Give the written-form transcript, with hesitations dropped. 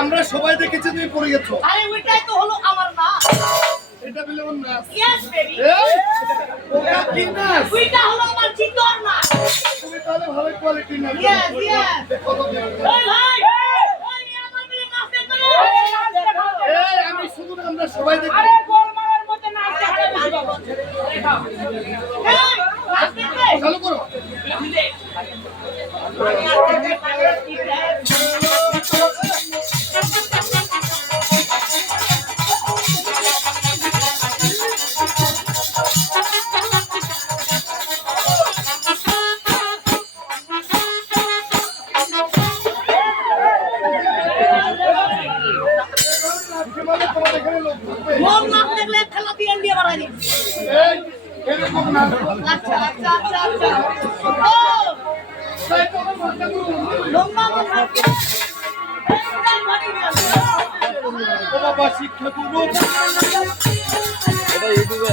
আমরা সবাই দেখেছি তুমি পড়ে গেছো। আরে ওইটাই তো হলো আমার না। এটা বলে ওর না। Yes baby. ওটা কি না? ওইটা হলো আমার চিতর না। তুমি তাহলে ভালো কোয়ালিটি না। Yes yes. ওই ভাই ওই আমার মেয়ে নাচ দেখতে রে। এই আমি শুধু না আমরা সবাই দেখি। আরে গোল মারার মধ্যে নাচ দেখাবে বেশি বাবা। দেখাও। এই নাচ দেখবে। চালু করো। আচ্ছা আচ্ছা আচ্ছা আচ্ছা ও বাবা শিক্ষা গুরু এটা ইউটিউবে